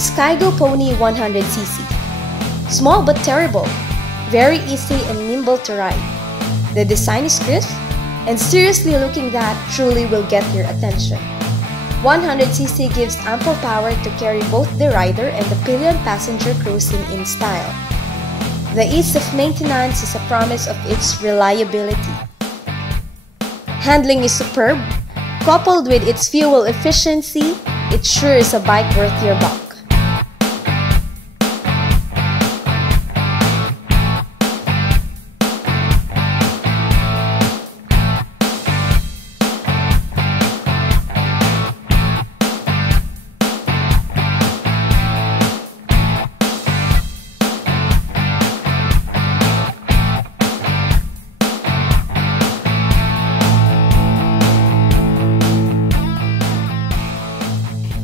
the Skygo Pony 100cc. Small but terrible, very easy and nimble to ride. The design is crisp and seriously looking that truly will get your attention. 100cc gives ample power to carry both the rider and the pillion passenger cruising in style. The ease of maintenance is a promise of its reliability. Handling is superb. Coupled with its fuel efficiency, it sure is a bike worth your buck.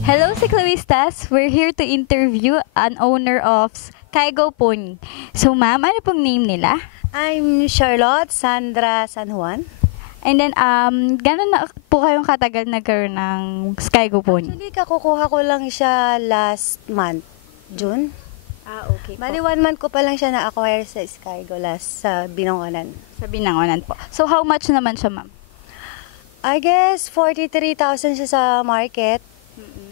Hello, Cycloistas! We're here to interview an owner of Skygo Pony. So, ma'am, ano pong name nila? I'm Charlotte Sandra San Juan. And then, gano'n na po kayong katagal nagkaroon ng Skygo Pony? Actually, kakukuha ko lang siya last month, June. Okay po. Bali, 1 month ko pa lang siya na-acquire sa Skygo last sa Binangonan. Sa Binangonan po. So, how much naman siya, ma'am? I guess 43,000 siya sa market.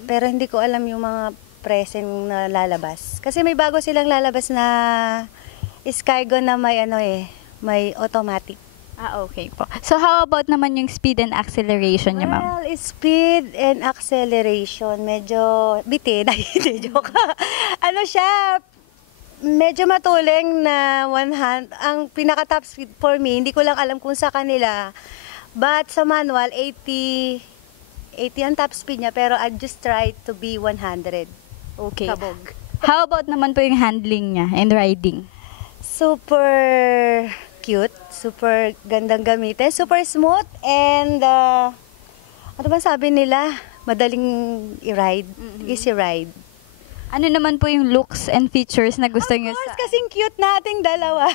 Pero hindi ko alam yung mga present na lalabas. Kasi may bago silang lalabas na Skygo na may may automatic. Okay po. So how about naman yung speed and acceleration niya, ma'am? Well, speed and acceleration, medyo bitid. Hindi, joke. Ano siya, medyo matuling na 100. Ang pinaka-top speed for me, hindi ko lang alam kung sa kanila. But sa manual, 80 ang top speed niya, pero I just try to be 100. Okay. Kabog. How about naman po yung handling niya and riding? Super cute, super gandang gamitin, super smooth, and ano ba sabi nila? Madaling i-ride, easy ride. Ano naman po yung looks and features na gusto niyo sa... Kasing cute nating dalawa.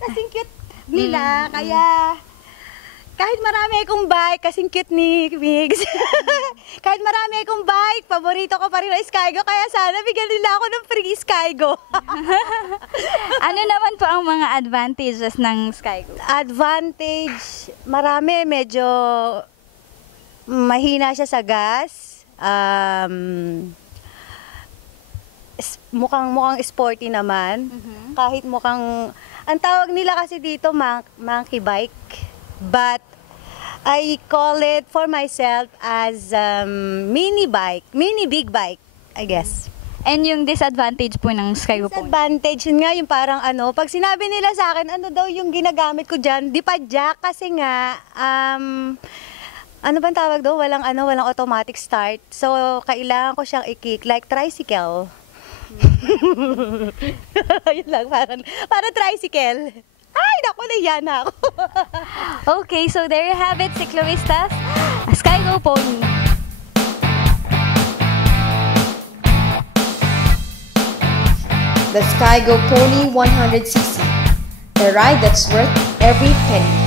Kasing cute nila, kaya... Kahit marami akong bike, kasing cute ni Migs. Kahit marami akong bike, paborito ko pa rin ang Skygo, kaya sana bigyan nila ako ng free Skygo. Ano naman po ang mga advantages ng Skygo? Advantage, marami, medyo mahina siya sa gas. Mukhang sporty naman. Kahit mukhang, ang tawag nila kasi dito, monkey bike. But I call it for myself as mini big bike, I guess. And yung disadvantage po ng Skygo Pony? Disadvantage, yun nga yung parang pag sinabi nila sa akin, ano daw yung ginagamit ko dyan, di pa jack kasi nga, ano bang tawag daw, walang automatic start. So, kailangan ko siyang i-kick, like tricycle. Yun lang, parang tricycle. Ay, naku, nahiyan na ako. Okay, so there you have it, Cycloistas. Skygo Pony. The Skygo Pony 100cc. The ride that's worth every penny.